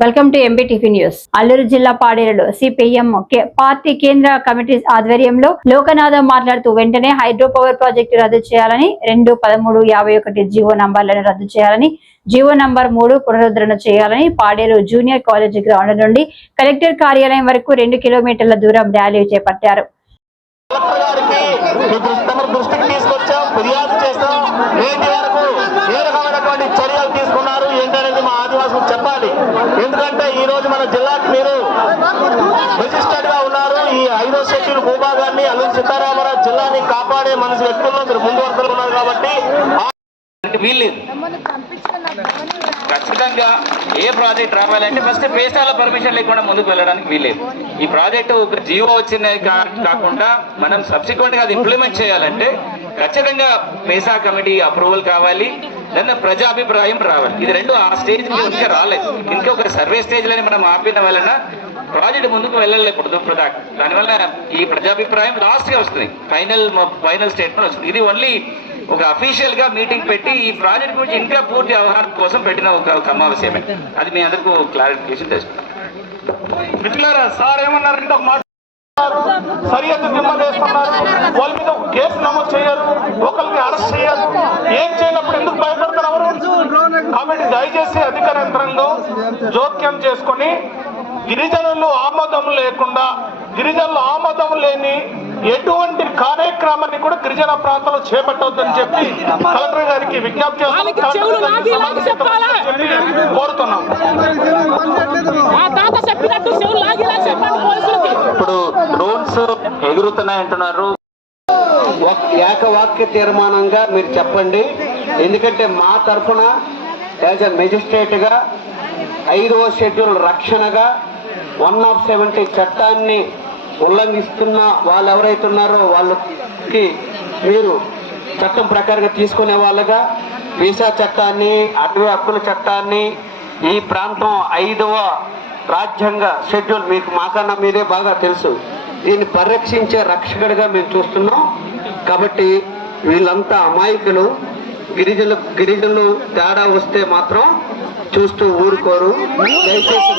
Welcome to MB tiffin news Alluri జిల్లా పాడేరులో CPM కే- పార్టీ కేంద్ర కమిటీ ఆధ్వర్యంలో లోకనాథం మాట్లాడుతూ వెంటనే హైడ్రో పవర్ ప్రాజెక్టు రద్దు చేయాలని రెండు పదమూడు యాభై ఒకటి జీవో నంబర్లను రద్దు చేయాలని జీవో నంబర్ మూడు పునరుద్ధరణ చేయాలని పాడేరు జూనియర్ కాలేజ్ గ్రౌండ్ నుండి కలెక్టర్ కార్యాలయం వరకు రెండు కిలోమీటర్ల దూరం ర్యాలీ చేపట్టారు. ఎందుకంటే ఈ రోజు మన జిల్లాకి మీరు రిజిస్టర్డ్గా ఉన్నారు. ఈ ఐదో షెడ్యూల్ భూభాగాన్ని అల్లు సీతారామరాజు జిల్లాని కాపాడే మనసు వ్యక్తుల్లో మీరు ముందు వరుసలో ఉన్నారు కాబట్టి వీల్లేదు ఖచ్చితంగా ఏ ప్రాజెక్ట్ రావాలంటే ఫస్ట్ పేసాల పర్మిషన్ లేకుండా ముందుకు వెళ్ళడానికి వీల్లేదు ఈ ప్రాజెక్టు ఒక జియో వచ్చినది కాకుండా మనం సబ్సిక్వెంట్గా అది ఇంప్లిమెంట్ చేయాలంటే ఖచ్చితంగా మేసా కమిటీ అప్రూవల్ కావాలి. దాన్ని ప్రజాభిప్రాయం రావాలి. ఇది రెండు ఆ స్టేజ్ ఇంకా రాలేదు. ఇంకా ఒక సర్వే స్టేజ్లోనే మనం ఆపిన వలన ప్రాజెక్ట్ ముందుకు వెళ్ళలేకూడదు ఇప్పుడు దాకా దానివల్ల ఈ ప్రజాభిప్రాయం లాస్ట్గా వస్తుంది. ఫైనల్ ఫైనల్ స్టేట్మెంట్ వస్తుంది. ఇది ఓన్లీ ఒక అఫీషియల్గా మీటింగ్ పెట్టి ఈ ప్రాజెక్ట్ గురించి ఇంకా పూర్తి అవగాహన కోసం పెట్టిన ఒక సమావేశమే అది మీ అందరికీ క్లారిఫికేషన్ తెస్తాం మిత్రులారా సార్ ఏమన్నారంటే ఒక మాట సరిహద్దు దయచేసి అధికార యంత్రాంగం జోక్యం చేసుకొని గిరిజనులు ఆమోదం లేకుండా గిరిజనులు ఆమోదం లేని ఎటువంటి కార్యక్రమాన్ని కూడా గిరిజన ప్రాంతంలో చేపట్టవద్దని చెప్పి కలెక్టర్ గారికి విజ్ఞప్తి కోరుతున్నాం. ఆ తాత చెప్పినట్టు చెవులు లాగిలా చెప్పండి పోలీసులకి. ఇప్పుడు డ్రోన్స్ ఎగురుతున్నాయి అంటున్నారు ఒక ఏకవాక్య తీర్మానంగా మీరు చెప్పండి. ఎందుకంటే మా తరఫున యాజ్ అ మెజిస్ట్రేట్గా ఐదవ షెడ్యూల్ రక్షణగా వన్ ఆఫ్ సెవెంటీ చట్టాన్ని ఉల్లంఘిస్తున్న వాళ్ళు ఎవరైతే ఉన్నారో వాళ్ళకి మీరు చట్టం ప్రకారంగా తీసుకునే వాళ్ళగా వీసా చట్టాన్ని అటవీ హక్కుల చట్టాన్ని ఈ ప్రాంతం ఐదవ రాజ్యాంగ షెడ్యూల్ మీకు మాకన్నా మీరే బాగా తెలుసు. దీన్ని పరిరక్షించే రక్షకుడిగా మేము చూస్తున్నాం. కాబట్టి వీళ్ళంతా అమాయకులు. గిరిజనులు గిరిజనులు తేడా వస్తే మాత్రం చూస్తూ ఊరుకోరు. దయచేసి